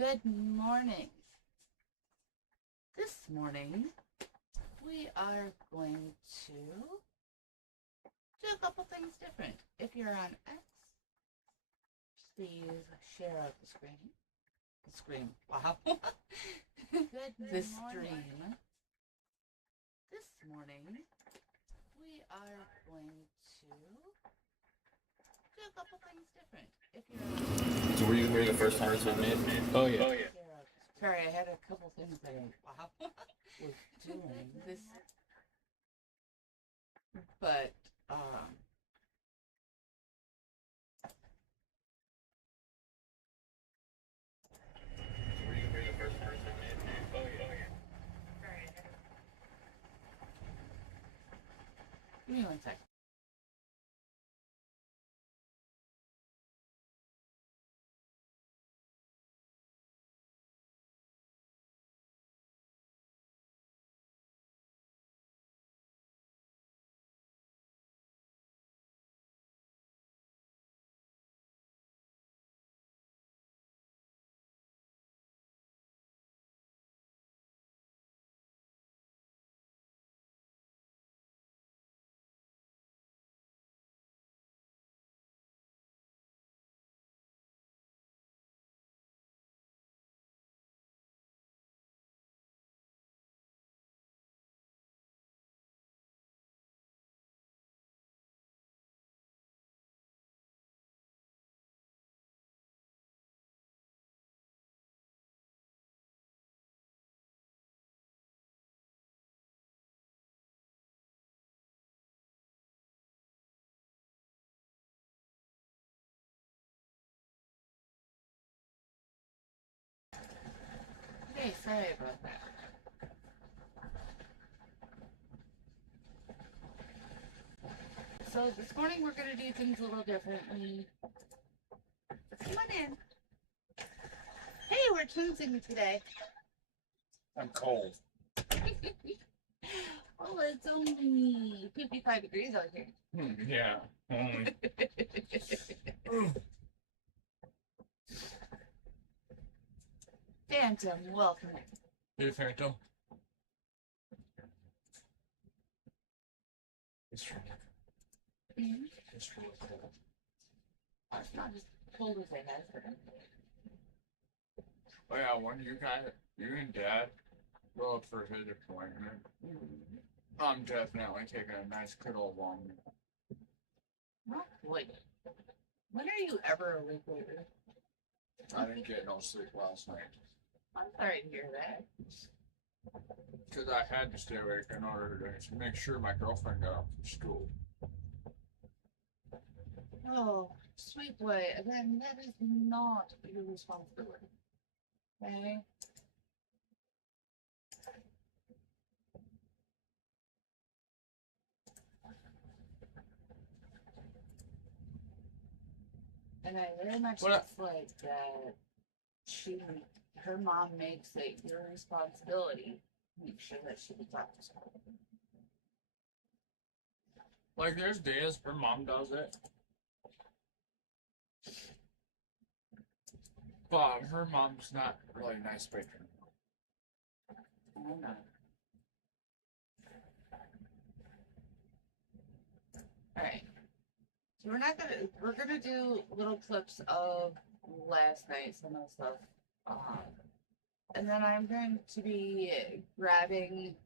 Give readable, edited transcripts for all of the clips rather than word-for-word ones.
Good morning. This morning, we are going to do a couple things different. If you're on X, please share out the screen. Wow. The stream. This morning, we are going to do a couple things different. If you're So were you here the first time this was made? Oh yeah. Sorry, I had a couple things that I was doing this, but Were you here the first time this was made? Oh yeah. sorry, give me 1 second. Okay, sorry about that. So this morning we're gonna do things a little differently. Come on in. Hey, we're twinsing today. I'm cold. Oh, it's only 55 degrees out here. Yeah. Phantom, welcome. Hey, Phantom. It's really cold. It's not as cold as it has been. Oh yeah, when you and Dad go up for his appointment, I'm definitely taking a nice cuddle along. Not quite. When are you ever awake later? I didn't get no sleep last night. I'm sorry to hear that. Because I had to stay awake in order to make sure my girlfriend got up from school. Oh, sweet boy. Again, that is not your responsibility. Okay? And I very much dislike that her mom makes it your responsibility to make sure that she gets out to school. Like there's days her mom does it. But her mom's not really a nice patron. I don't know. Alright. So we're gonna do little clips of last night, some of the stuff. And then I'm going to be grabbing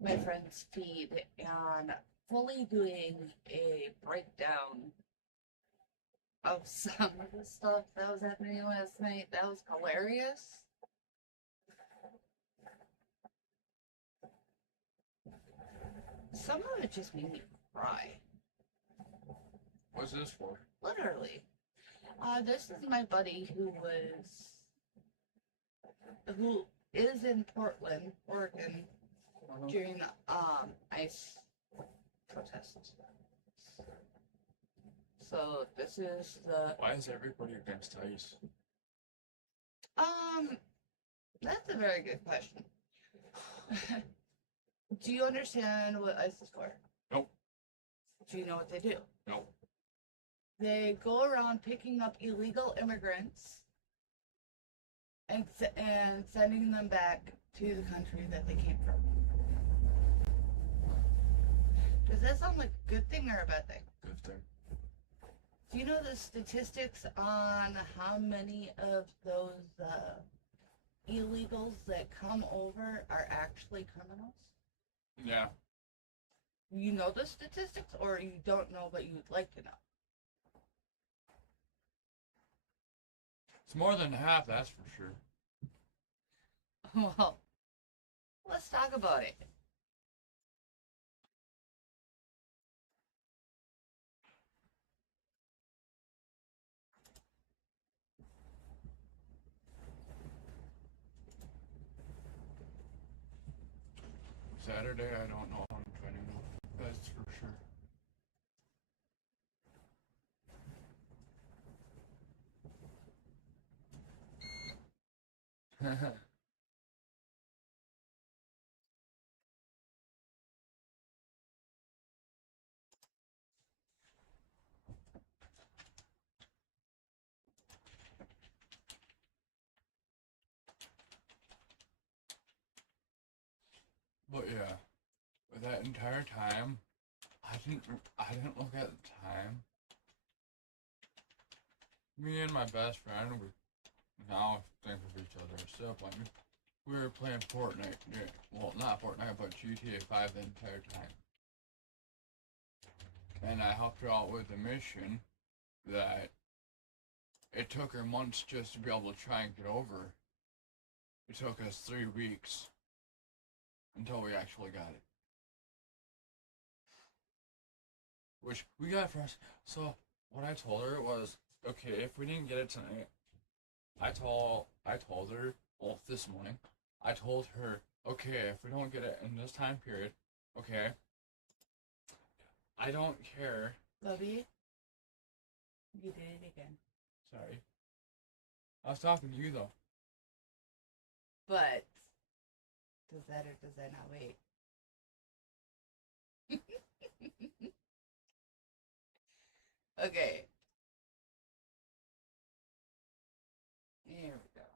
my friend's feed and fully doing a breakdown of some of the stuff that was happening last night. That was hilarious. Some of it just made me cry. What's this for? Literally. This is my buddy who is in Portland, Oregon, during ICE protests. So this is the Why is everybody against ICE? that's a very good question. Do you understand what ICE is for? Nope. Do you know what they do? Nope. They go around picking up illegal immigrants and sending them back to the country that they came from. Does that sound like a good thing or a bad thing? Good thing. Do you know the statistics on how many of those illegals that come over are actually criminals? Yeah. You know the statistics, or you don't know but you'd like to know? It's more than half, that's for sure. Well, let's talk about it. Saturday, I don't know how I'm training. That's for sure. But yeah, with that entire time, I didn't look at the time. Me and my best friend, we now think of each other as siblings. We were playing Fortnite. Yeah, well, not Fortnite, but GTA 5 the entire time. And I helped her out with a mission that it took her months just to be able to try and get over. It took us 3 weeks until we actually got it. Which we got for us. So what I told her was, okay, if we didn't get it tonight, I told her, well, this morning, I told her, okay, if we don't get it in this time period, okay, I don't care. Bubby, you did it again. Sorry. I was talking to you though. But does that or does that not wait? Okay. Here we go.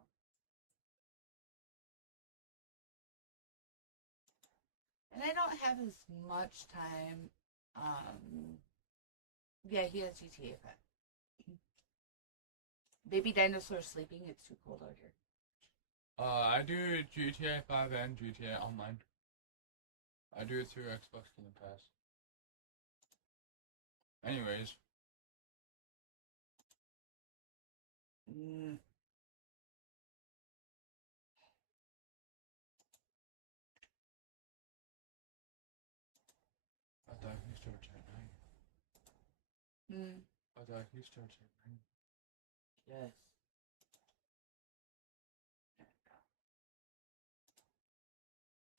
And I don't have as much time. Yeah, he has GTA 5. Baby dinosaur sleeping. It's too cold out here. I do GTA 5 and GTA Online. I do it through Xbox Game Pass. Anyways. I thought he starts at 9. I thought he starts at 9. Yes.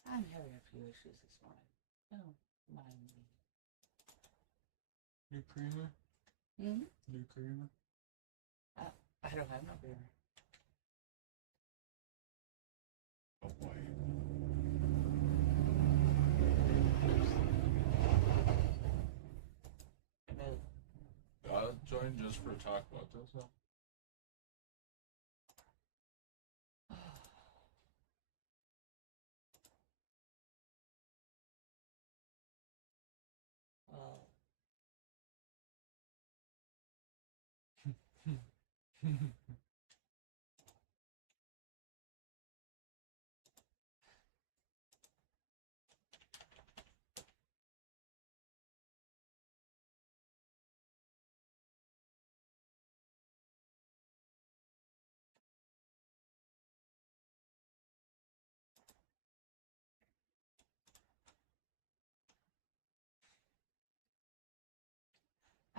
I'm having a few issues this morning. Don't mind me. New creamer? New creamer? I don't have no beer. Oh boy. Join just for talk about this, huh?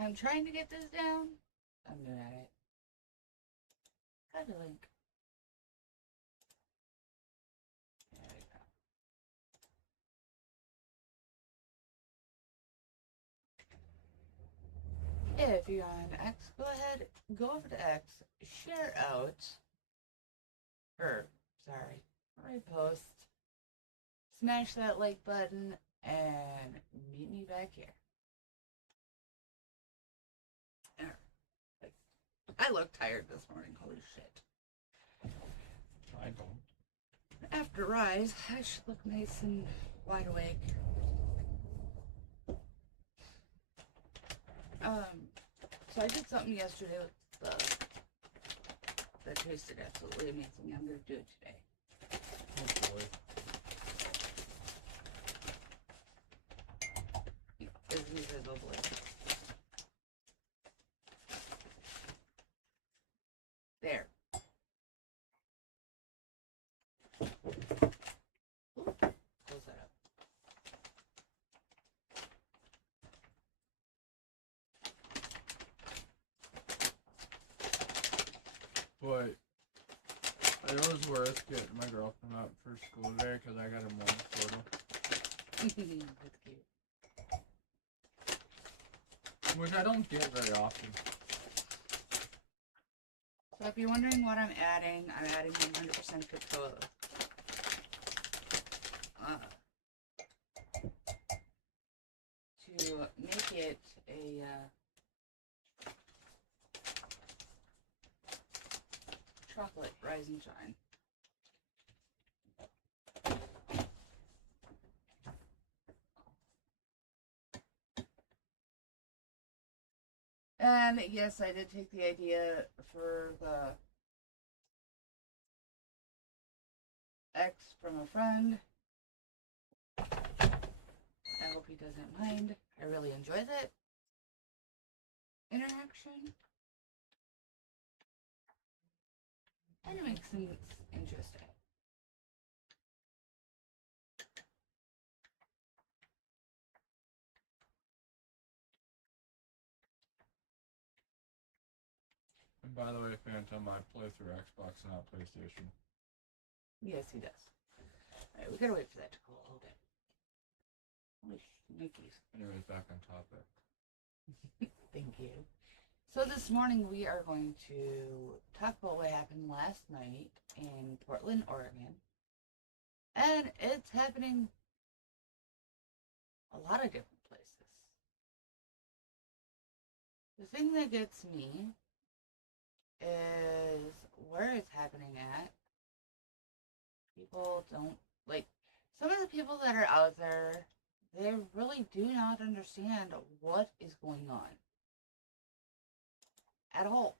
I'm trying to get this down. I'm doing it. Got a link. There we go. If you're on X, go ahead, go over to X, share out, repost, smash that like button, and meet me back here. I look tired this morning, holy shit. I don't. After Ryze, I should look nice and wide awake. So I did something yesterday with that tasted absolutely amazing. I'm gonna do it today. Oh boy. These are lovely. There. Ooh, close that up. But it was worth getting my girlfriend up for school today because I got a morning photo. That's cute. Which I don't get very often. So if you're wondering what I'm adding 100% cocoa. To make it a chocolate Ryze Shine. And yes, I did take the idea for the X from a friend. I hope he doesn't mind. I really enjoy that interaction. And it makes things interesting. And by the way, Phantom, I play through Xbox, not PlayStation. Yes, he does. Alright, we gotta wait for that to cool a little bit. Holy Nikki's. Anyways, back on topic. Thank you. So this morning we are going to talk about what happened last night in Portland, Oregon. And it's happening a lot of different places. The thing that gets me is where it's happening at. People don't, like, some of the people that are out there, they really do not understand what is going on. At all.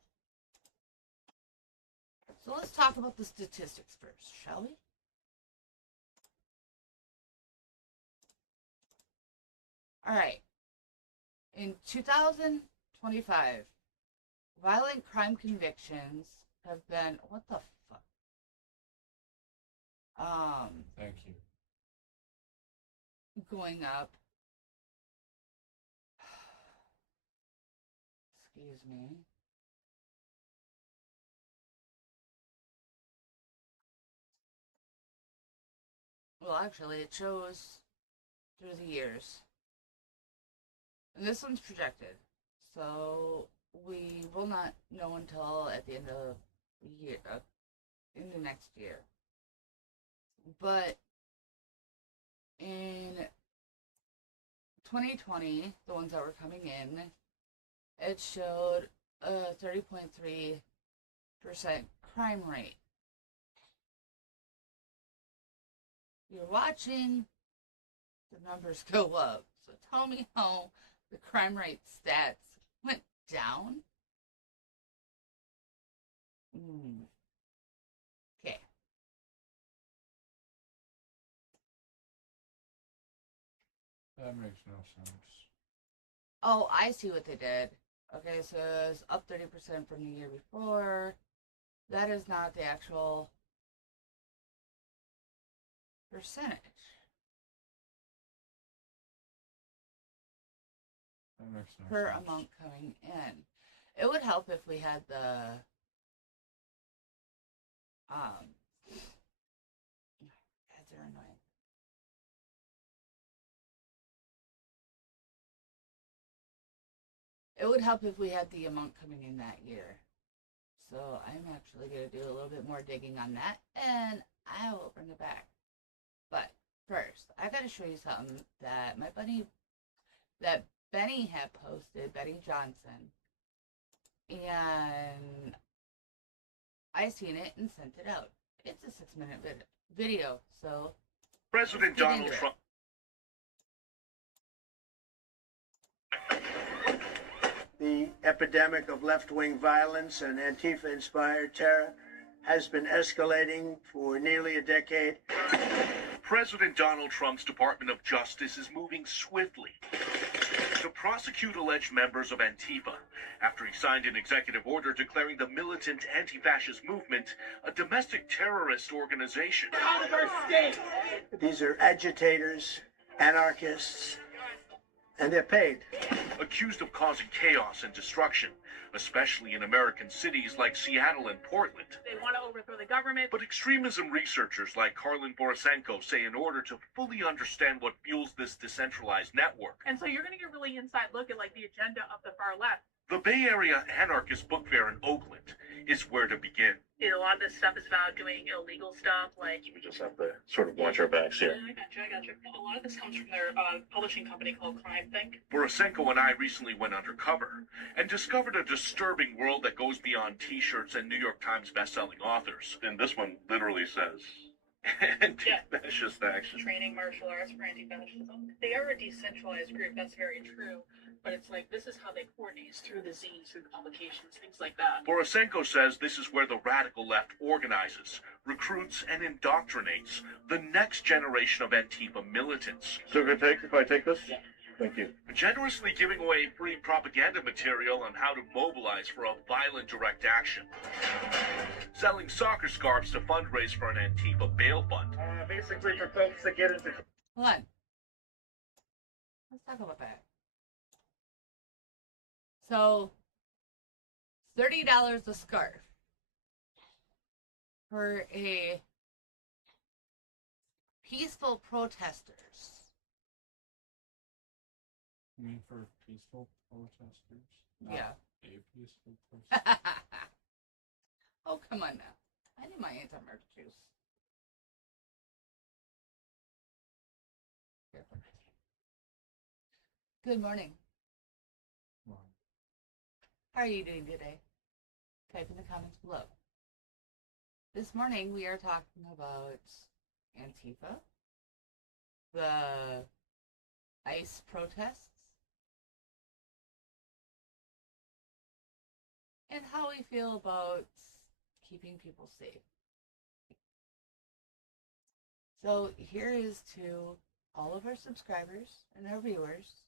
So let's talk about the statistics first, shall we? Alright. In 2025, violent crime convictions have been, what the fuck? Thank you. Going up. Excuse me. Well, actually, it shows through the years. And this one's projected. So we will not know until at the end of the year, in the next year. But in 2020, the ones that were coming in, it showed a 30.3% crime rate. You're watching the numbers go up. So tell me how the crime rate stats went down. Okay. That makes no sense. Oh, I see what they did. Okay, so it's up 30% from the year before. That is not the actual percentage. That makes no Per sense. amount coming in. It would help if we had the ads are annoying. It would help if we had the amount coming in that year. So I'm actually going to do a little bit more digging on that, and I will bring it back. But first, I got to show you something that my buddy, that Benny had posted, Benny Johnson, and I seen it and sent it out. It's a 6-minute video, so President let's get Donald into it. Trump. The epidemic of left-wing violence and Antifa-inspired terror has been escalating for nearly a decade. President Donald Trump's Department of Justice is moving swiftly to prosecute alleged members of Antifa after he signed an executive order declaring the militant anti-fascist movement a domestic terrorist organization. Out of our state! These are agitators, anarchists, and they're paid. Accused of causing chaos and destruction, especially in American cities like Seattle and Portland. They want to overthrow the government. But extremism researchers like Karlin Borisenko say in order to fully understand what fuels this decentralized network, And so you're going to get a really inside look at like the agenda of the far left. the Bay Area Anarchist Book Fair in Oakland is where to begin. A lot of this stuff is about doing illegal stuff, like We just have to sort of watch our backs here. I got you. A lot of this comes from their publishing company called Crime Think. Borisenko and I recently went undercover and discovered a disturbing world that goes beyond T-shirts and New York Times best-selling authors. And this one literally says, anti-fascist action. Training martial arts for anti-fascism. They are a decentralized group. That's very true. But it's like this is how they coordinate through the zines, through the publications, things like that. Borisenko says this is where the radical left organizes, recruits, and indoctrinates the next generation of Antifa militants. So if I take this? Yeah. Thank you. Generously giving away free propaganda material on how to mobilize for a violent direct action. Selling soccer scarves to fundraise for an Antifa bail fund. Basically for folks that get into... Hold on. Let's talk about that. So, $30 a scarf for a peaceful protesters. You mean for peaceful protesters? Yeah. A peaceful protester. Oh, come on now. I need my anti-merch juice. Good morning. How are you doing today? Type in the comments below. This morning we are talking about Antifa, the ICE protests, and how we feel about keeping people safe. So here is to all of our subscribers and our viewers,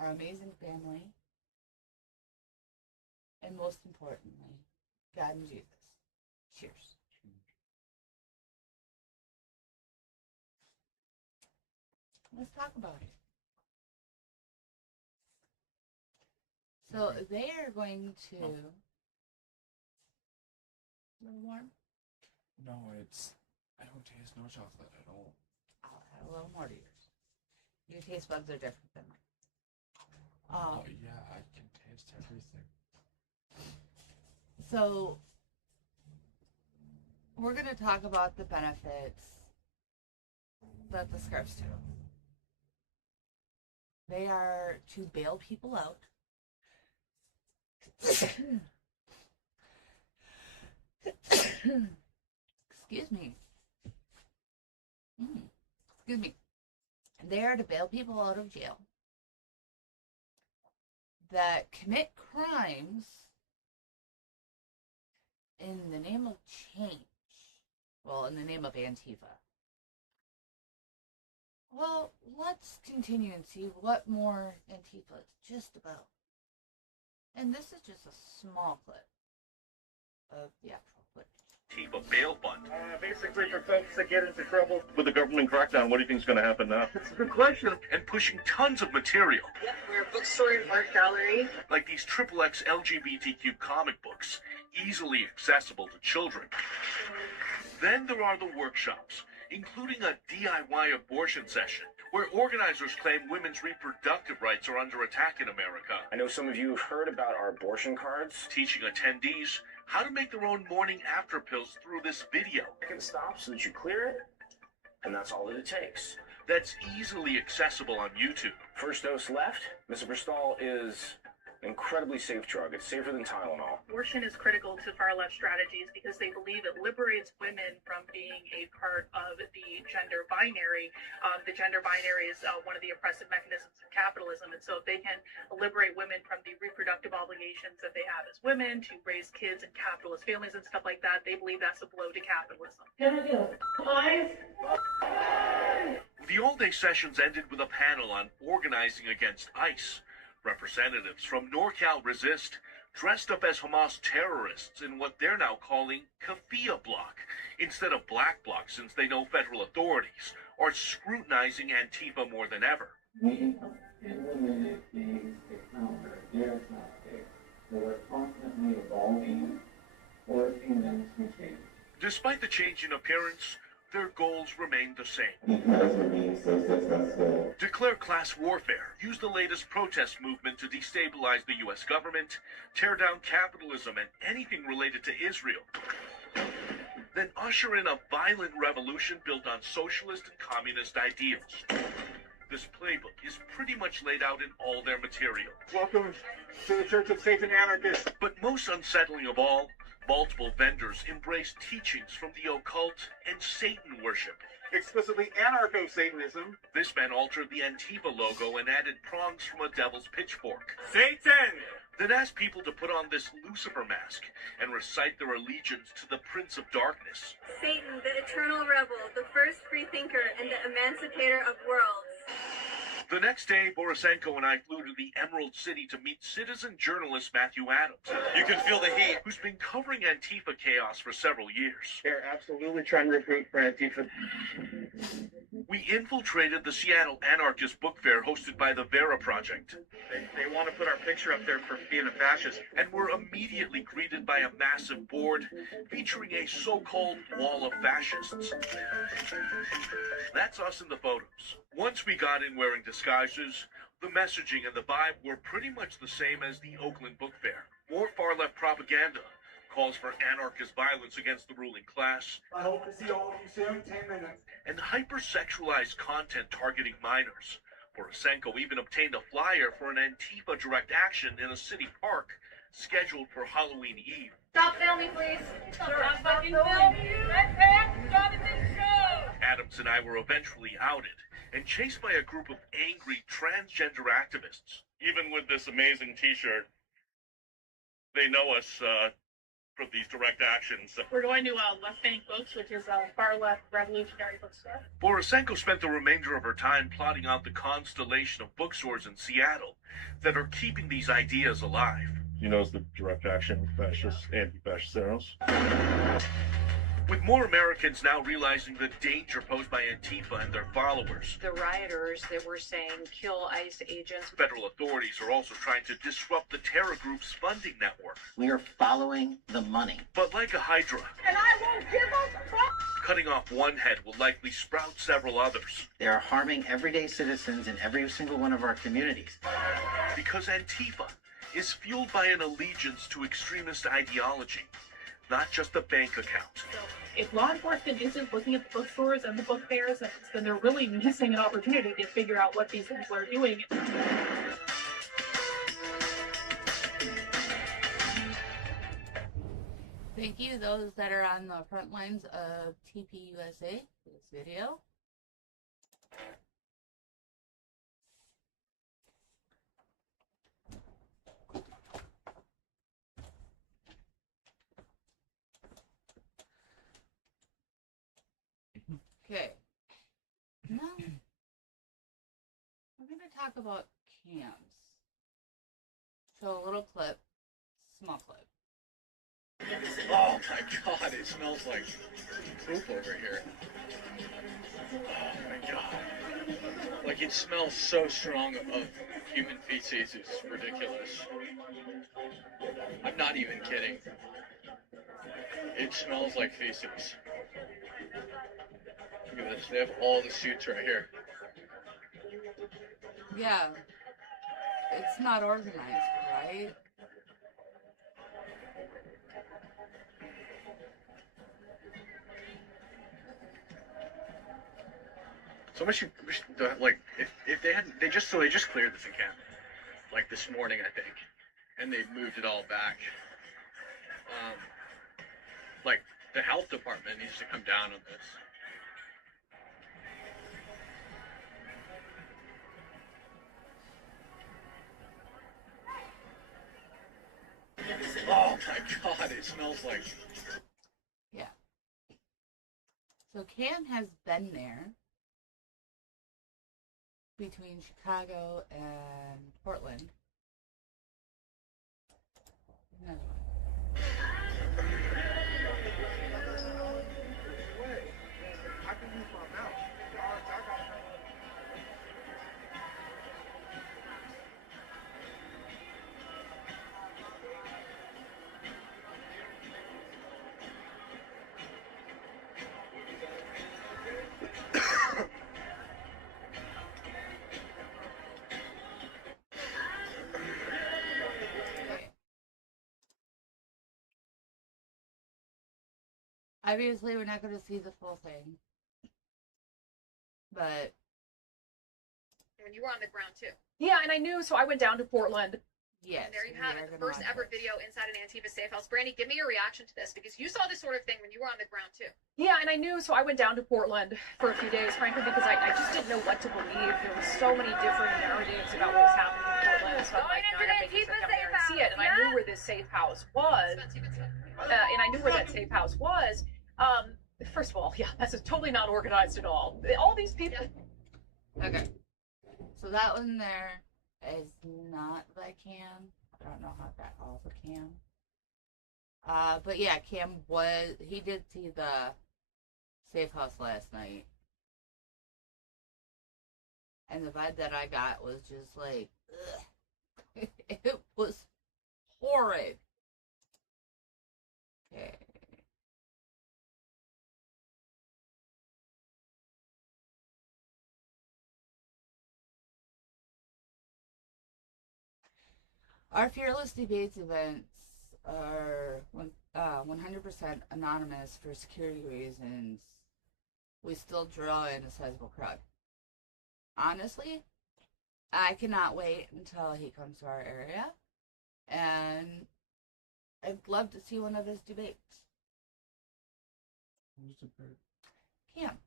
our amazing family, and most importantly, God and Jesus. Cheers. Let's talk about it. So they are going to... A little warm? No, it's... I don't taste no chocolate at all. I'll add a little more to yours. Your taste buds are different than mine. Oh, yeah, I can taste everything. So, we're going to talk about the benefits that the scarves do. They are to bail people out. Excuse me. Excuse me. They are to bail people out of jail that commit crimes in the name of change. Well, in the name of Antifa. Well, let's continue and see what more Antifa is just about. And this is just a small clip of the actual clip. Antifa bail fund. Basically for folks that get into trouble with the government crackdown, what do you think is going to happen now? That's a good question. And pushing tons of material, Yep, we're a bookstore and art gallery. like these XXX LGBTQ comic books, easily accessible to children. Then there are the workshops, including a DIY abortion session, where organizers claim women's reproductive rights are under attack in America, I know some of you have heard about our abortion cards. teaching attendees how to make their own morning after pills through this video You can stop so that you clear it, and that's all that it takes. that's easily accessible on YouTube. First dose left. Mr. Bristol is Incredibly safe drug. It's safer than Tylenol. Abortion is critical to far-left strategies because they believe it liberates women from being a part of the gender binary. The gender binary is one of the oppressive mechanisms of capitalism, and so if they can liberate women from the reproductive obligations that they have as women to raise kids in capitalist families and stuff like that, they believe that's a blow to capitalism. The all-day sessions ended with a panel on organizing against ICE. Representatives from NorCal Resist dressed up as Hamas terrorists in what they're now calling Kafia Bloc, instead of Black Bloc, since they know federal authorities are scrutinizing Antifa more than ever. We have eliminated being a counter. They're not there. They are constantly evolving or humans who change. Despite the change in appearance, their goals remain the same. Because we're being so successful. Declare class warfare, use the latest protest movement to destabilize the U.S. government, tear down capitalism and anything related to Israel. Then usher in a violent revolution built on socialist and communist ideals. This playbook is pretty much laid out in all their material. Welcome to the Church of Satan Anarchists. But most unsettling of all, multiple vendors embrace teachings from the occult and Satan worship. Explicitly anarcho-Satanism. This man altered the Antifa logo and added prongs from a devil's pitchfork. Satan! Then asked people to put on this Lucifer mask and recite their allegiance to the Prince of Darkness. Satan, the eternal rebel, the first free thinker, and the emancipator of worlds. The next day, Borisenko and I flew to the Emerald City to meet citizen journalist Matthew Adams. You can feel the heat. Who's been covering Antifa chaos for several years. They're absolutely trying to recruit for Antifa. We infiltrated the Seattle Anarchist Book Fair hosted by the Vera Project. They want to put our picture up there for being a fascist. And were immediately greeted by a massive board featuring a so-called wall of fascists. That's us in the photos. Once we got in wearing disguises, the messaging and the vibe were pretty much the same as the Oakland Book Fair. More far-left propaganda, calls for anarchist violence against the ruling class. I hope to see all of you soon. 10 minutes. And hyper-sexualized content targeting minors. Borisenko even obtained a flyer for an Antifa direct action in a city park scheduled for Halloween Eve. Stop filming, please. Stop fucking filming! Red Pants, Jonathan Show! Adams and I were eventually outed and chased by a group of angry transgender activists. Even with this amazing t-shirt, they know us for these direct actions. We're going to Left Bank Books, which is a far-left revolutionary bookstore. Borisenko spent the remainder of her time plotting out the constellation of bookstores in Seattle that are keeping these ideas alive. You know, it's the direct action fascist, anti-fascist arrows. With more Americans now realizing the danger posed by Antifa and their followers, the rioters that were saying kill ICE agents. Federal authorities are also trying to disrupt the terror group's funding network. We are following the money. But like a hydra, And I won't give a fuck! cutting off one head will likely sprout several others. They are harming everyday citizens in every single one of our communities. Because Antifa is fueled by an allegiance to extremist ideology, not just a bank account. So if law enforcement isn't looking at the bookstores and the book fairs, then they're really missing an opportunity to figure out what these people are doing. Thank you, those that are on the front lines of TPUSA for this video. Okay, now we're going to talk about cams. So a little clip, small clip. Oh my god, it smells like poop over here. Oh my god. Like, it smells so strong of human feces, it's ridiculous. I'm not even kidding. It smells like feces. Look at this, they have all the suits right here. Yeah, it's not organized, right? So we should like, if they hadn't, they just cleared this account, like this morning, I think. and they've moved it all back. Like, the health department needs to come down on this. Oh my god, it smells like... Yeah. So Cam has been there between Chicago and Portland. No. Obviously, we're not going to see the full thing. But when you were on the ground too. Yeah, and I knew, so I went down to Portland. Yes. And there you have it, the first ever video inside an Antifa safe house. Brandy, give me your reaction to this, because you saw this sort of thing when you were on the ground too. Yeah, and I knew, so I went down to Portland for a few days, frankly, because I just didn't know what to believe. There were so many different narratives about what was happening in Portland, so I'm like, no, I gotta make sure I come there and see it. And I knew where this safe house was, and I knew where that safe house was. First of all, yeah, that's totally not organized at all. All these people... Okay. So that one there is not by Cam. I don't know how that off of Cam. But yeah, Cam he did see the safe house last night. And the vibe that I got was just like, ugh. It was horrid. Okay. Our Fearless Debates events are 100% anonymous for security reasons. We still draw in a sizable crowd. Honestly, I cannot wait until he comes to our area, and I'd love to see one of his debates. Who's the bird? Cam.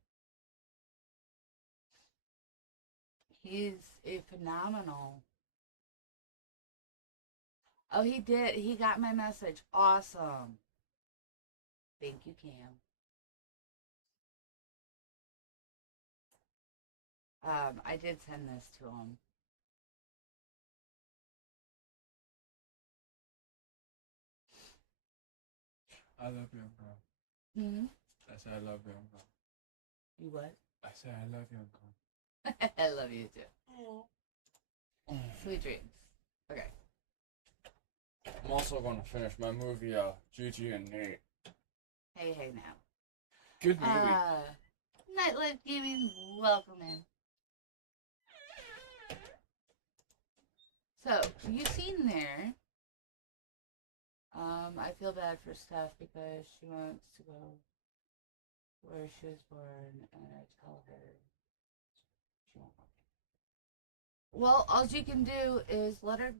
He's a phenomenal... Oh, he did. He got my message. Awesome. Thank you, Cam. I did send this to him. I love you, bro. Hmm? I said I love you, bro. You what? I said I love you, bro. I love you too. Sweet dreams. Okay. I'm also going to finish my movie, Gigi and Nate. Hey now. Good movie. Nightlife Gaming, welcome in. So, you seen there, I feel bad for Steph because she wants to go where she was born, and I tell her she won't go. Well, all you can do is let her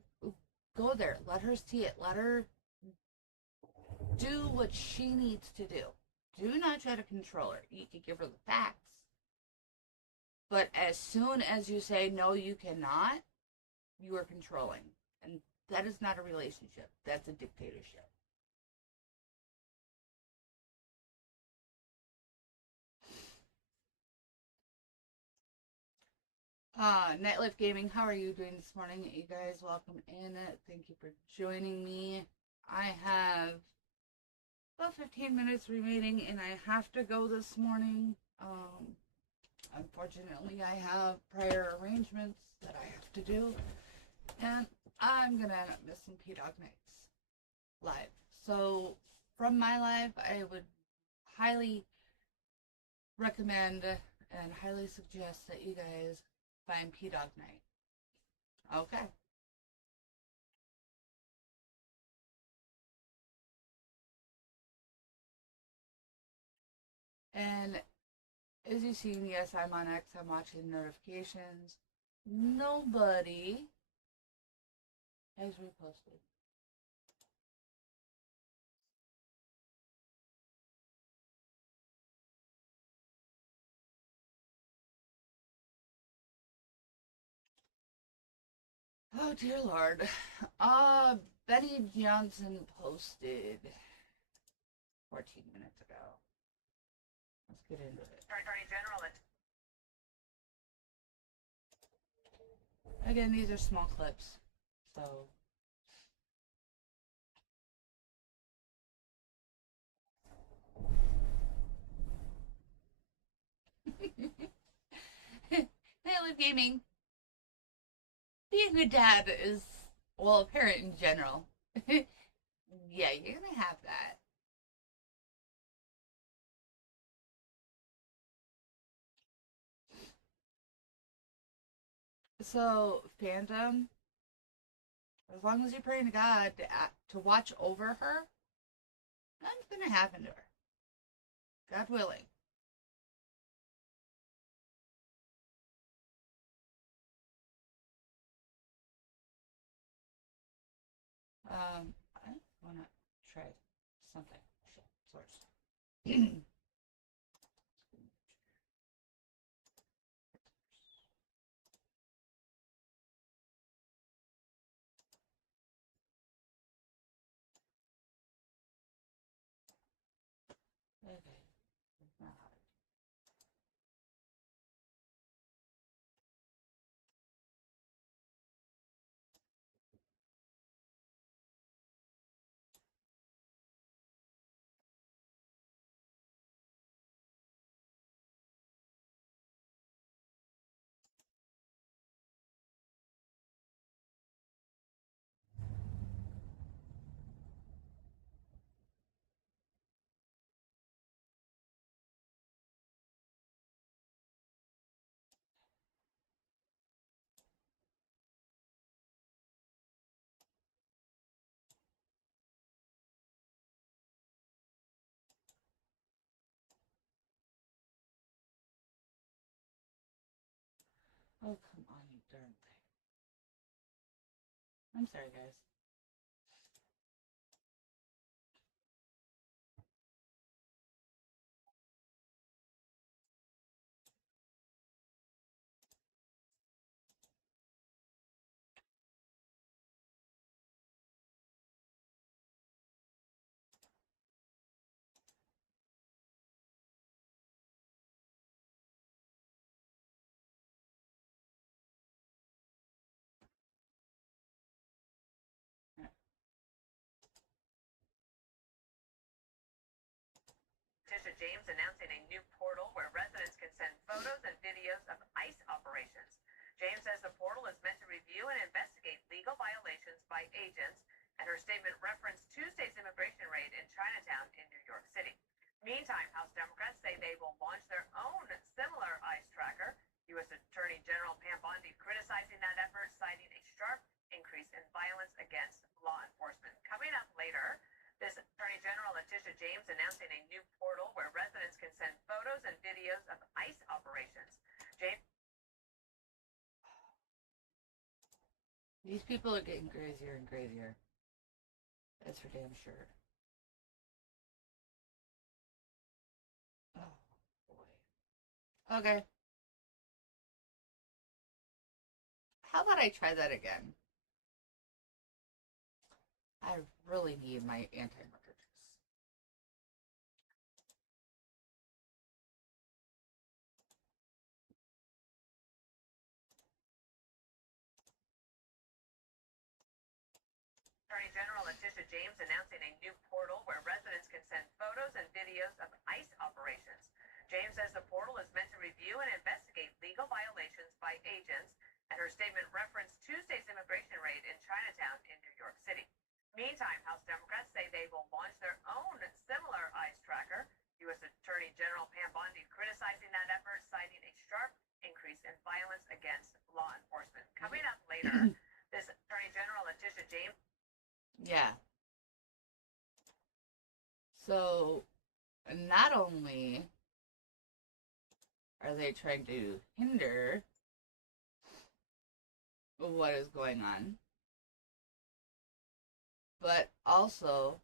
go there. Let her see it. Let her do what she needs to do. Do not try to control her. You can give her the facts. But as soon as you say, no, you cannot, you are controlling. And that is not a relationship. That's a dictatorship. Nightlife Gaming, how are you doing this morning? You guys, welcome in. Thank you for joining me. I have about 15 minutes remaining, and I have to go this morning. Unfortunately, I have prior arrangements that I have to do, and I'm gonna end up missing P-Dog Nights live. So, from my live, I would highly recommend and highly suggest that you guys find P-Dog Night. Okay. And as you've seen, yes, I'm on X. I'm watching notifications. Nobody has reposted. Oh dear Lord. Benny Johnson posted 14 minutes ago. Let's get into it. Attorney General. Again, these are small clips, so. Hey, Live Gaming. Being a good dad is, well, a parent in general. Yeah, you're gonna have that. So, fandom, as long as you're praying to God to watch over her, nothing's gonna happen to her. God willing. I wanna try something. Source. Okay. That's not how to Oh, come on, you darn thing. I'm sorry, guys. Tisha James announcing a new portal where residents can send photos and videos of ICE operations. James says the portal is meant to review and investigate legal violations by agents, and her statement referenced Tuesday's immigration raid in Chinatown in New York City. Meantime, House Democrats say they will launch their own similar ICE tracker. U.S. Attorney General Pam Bondi criticizing that effort, citing a sharp increase in violence against law enforcement. Coming up later, this Attorney General Tisha James announcing a new portal where residents can send photos and videos of ICE operations. James. These people are getting crazier and crazier. That's for damn sure. Oh, boy. Okay. How about I try that again? I really need my anti-murder juice. Attorney General Tisha James announcing a new portal where residents can send photos and videos of ICE operations. James says the portal is meant to review and investigate legal violations by agents, and her statement referenced Tuesday's immigration raid in Chinatown in New York City. Meantime, House Democrats say they will launch their own similar ICE tracker. U.S. Attorney General Pam Bondi criticizing that effort, citing a sharp increase in violence against law enforcement. Coming up later, this Attorney General Tisha James. Yeah. So, not only are they trying to hinder what is going on, but also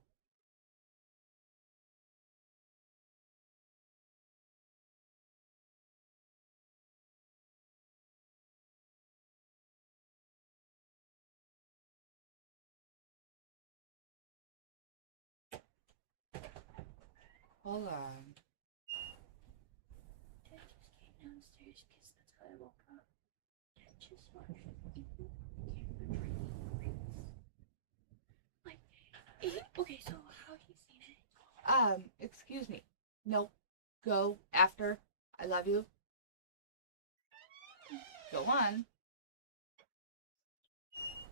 Hold on. Dad just came downstairs because that's how I woke up. Dad just watched like, okay, so how have you seen it? Excuse me. Nope. Go after. I love you. Go on.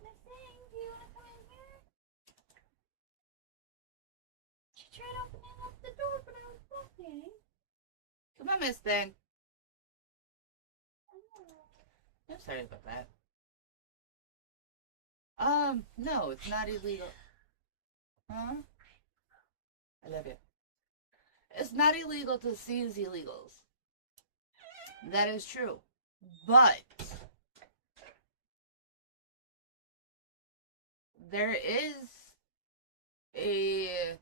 Miss Thing, do you want to come in here? She tried opening up the door, but I was blocking. Come on, Miss Thing. I'm sorry about that. No, it's not illegal. Huh? I love you. It's not illegal to seize illegals. That is true. But there is a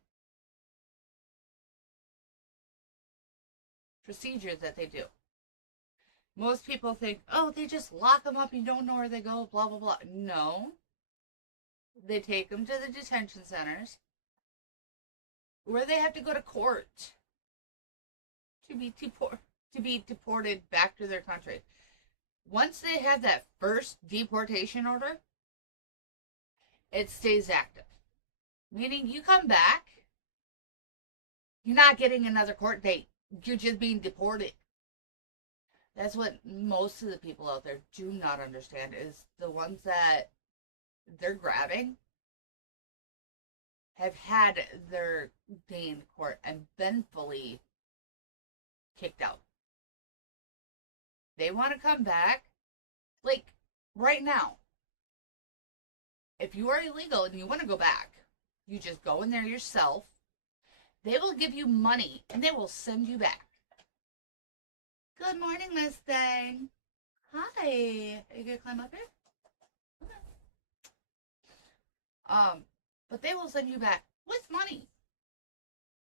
procedure that they do. Most people think, oh, they just lock them up, you don't know where they go, blah, blah, blah. No. They take them to the detention centers where they have to go to court to be deported back to their country. Once they have that first deportation order, it stays active. Meaning you come back, you're not getting another court date. You're just being deported. That's what most of the people out there do not understand, is the ones that they're grabbing have had their day in court and been fully kicked out. They want to come back, like, right now. If you are illegal and you want to go back, you just go in there yourself. They will give you money and they will send you back. Good morning, Miss Thing. Hi. Are you gonna climb up here? Okay. But they will send you back with money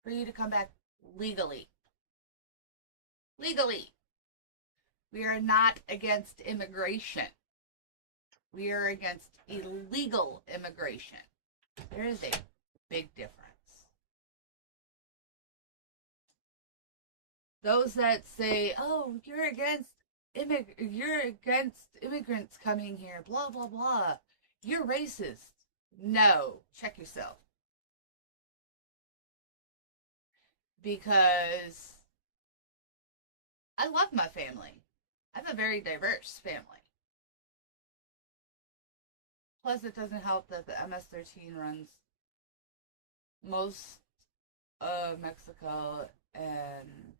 for you to come back legally. Legally. We are not against immigration. We are against illegal immigration. There is a big difference. Those that say, "Oh, you're against immigrants coming here, blah blah blah. You're racist." No, check yourself. Because I love my family. I have a very diverse family. Plus, it doesn't help that the MS-13 runs most of Mexico and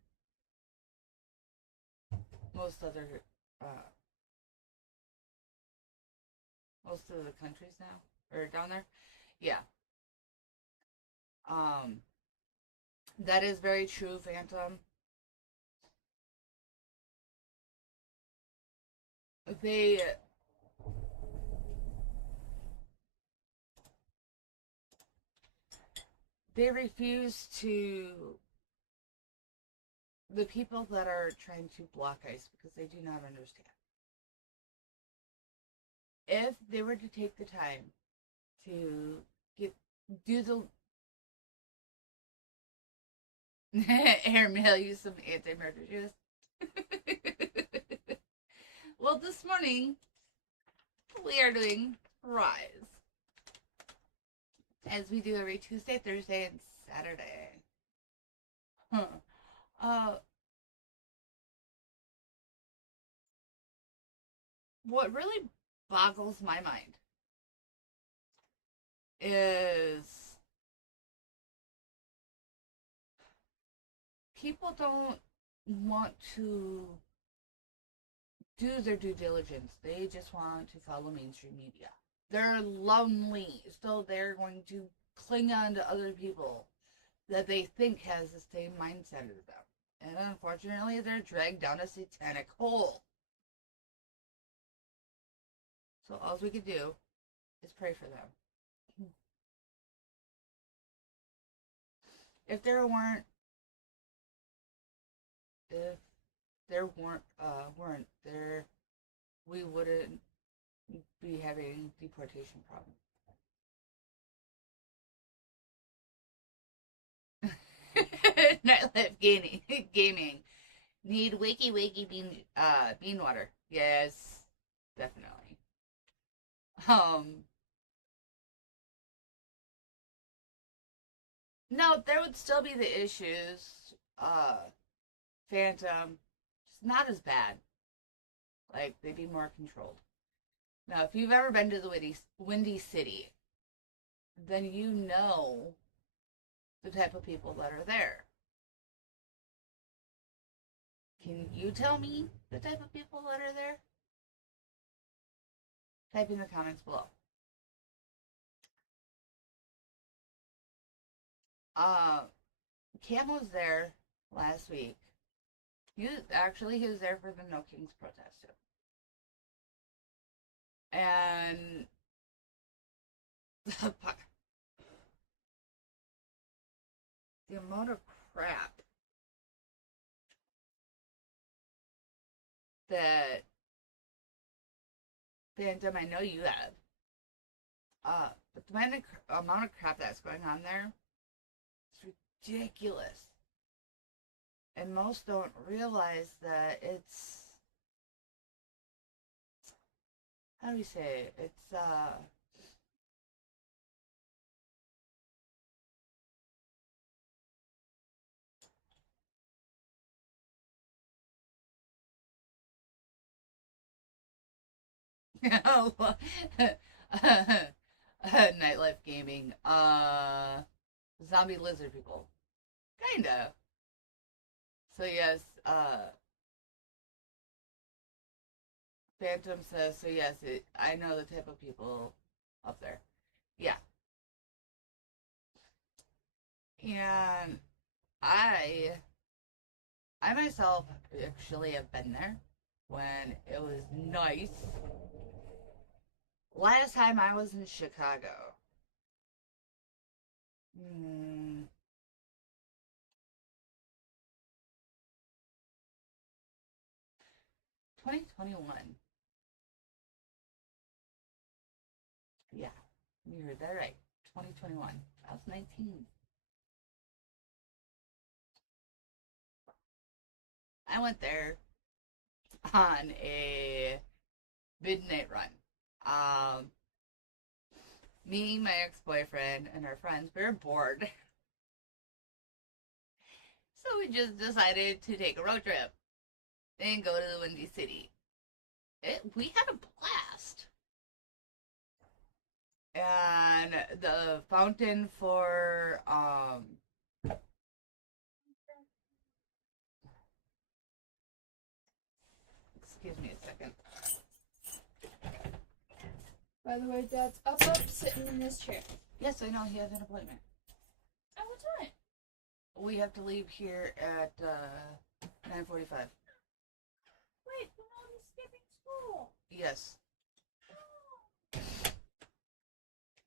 most other, most of the countries now, or down there. Yeah. That is very true, Phantom. They refuse to, the people that are trying to block ICE, because they do not understand. If they were to take the time to do the airmail, use some anti-murder juice. Well, this morning we are doing Ryze, as we do every Tuesday, Thursday, and Saturday. What really boggles my mind is people don't want to do their due diligence. They just want to follow mainstream media. They're lonely, so they're going to cling on to other people that they think has the same mindset as them. And unfortunately, they're dragged down a satanic hole. So all we could do is pray for them. If there weren't there, we wouldn't be having deportation problems. Nightlife gaming. Need wakey bean water. Yes, definitely. No, there would still be the issues. Phantom, just not as bad. Like, they'd be more controlled. Now, if you've ever been to the Windy City, then you know the type of people that are there. Can you tell me the type of people that are there? Type in the comments below. Cam was there last week. He was there for the No Kings protest too. And the amount of crap that Phantom, I know you have. But the amount of crap that's going on there is ridiculous. And most don't realize that it's, how do you say it? It's, nightlife gaming, zombie lizard people. Kinda. So yes, Phantom says, so yes, I know the type of people up there. Yeah. And I myself actually have been there when it was nice. Last time I was in Chicago. 2021. Yeah, you heard that right. 2021. I was 19. I went there on a midnight run. Me, my ex-boyfriend, and our friends, we were bored. So we just decided to take a road trip and go to the Windy City. We had a blast. And the fountain for, excuse me a second. By the way, Dad's up sitting in this chair. Yes, I know, he has an appointment. At what time? We have to leave here at 9:45. Wait, we're not skipping school. Yes.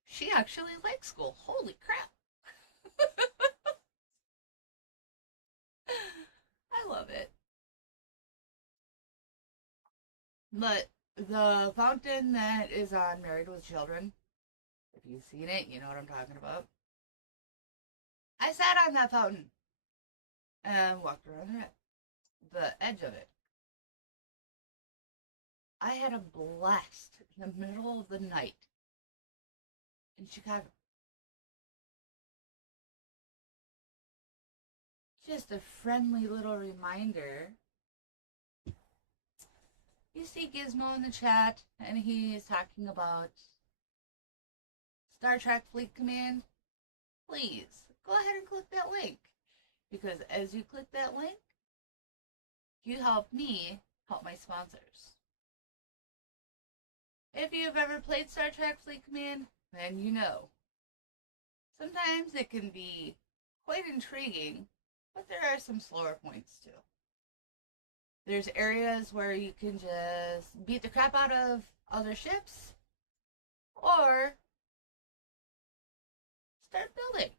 She actually likes school. Holy crap. I love it. But the fountain that is on Married with Children, if you've seen it, you know what I'm talking about. I sat on that fountain and walked around the edge of it. I had a blast in the middle of the night in Chicago. Just a friendly little reminder. You see Gizmo in the chat, and he is talking about Star Trek Fleet Command. Please, go ahead and click that link. Because as you click that link, you help me help my sponsors. If you've ever played Star Trek Fleet Command, then you know. Sometimes it can be quite intriguing, but there are some slower points too. There's areas where you can just beat the crap out of other ships, or start building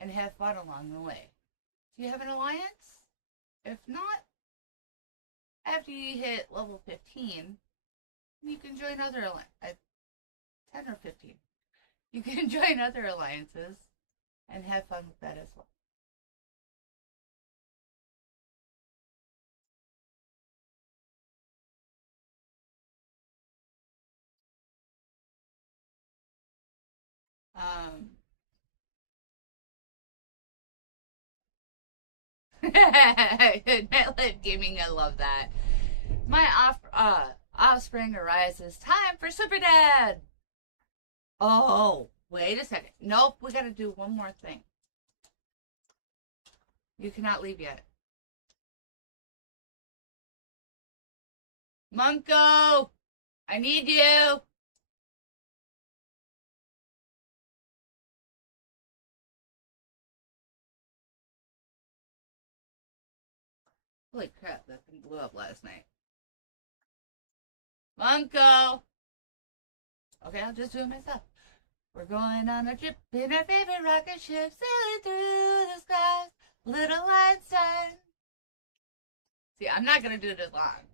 and have fun along the way. Do you have an alliance? If not, after you hit level 15, you can join other 10 or 15. You can join other alliances and have fun with that as well. Nightlife gaming, I love that. My offspring arises. Time for Super Dad. Oh, wait a second. Nope, we gotta do one more thing. You cannot leave yet. Munko, I need you. Holy crap, that thing blew up last night. Munko! Okay, I'll just do it myself. We're going on a trip in our favorite rocket ship, sailing through the skies, little Einstein. See, I'm not going to do this long.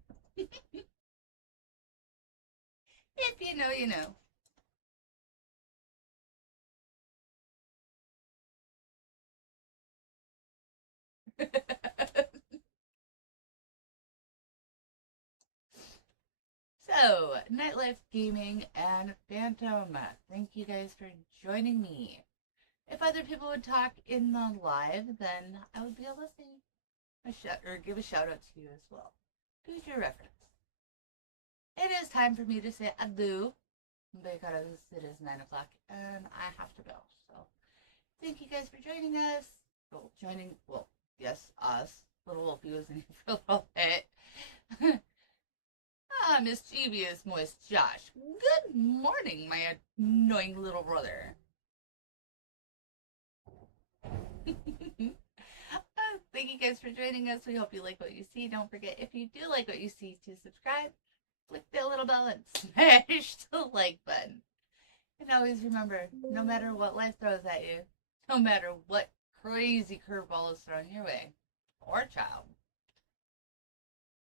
If you know, you know. So, Nightlife Gaming and Phantom, thank you guys for joining me. If other people would talk in the live, then I would be able to say give a shout out to you as well. Future reference. It is time for me to say adieu because it is 9 o'clock and I have to go. So, thank you guys for joining us. Well, yes, us. Little Wolfie was in here for a little bit. Mischievous Moist Josh. Good morning, my annoying little brother. Thank you guys for joining us. We hope you like what you see. Don't forget, if you do like what you see, to subscribe, click that little bell, and smash the like button. And always remember, no matter what life throws at you, no matter what crazy curveball is thrown your way, or child,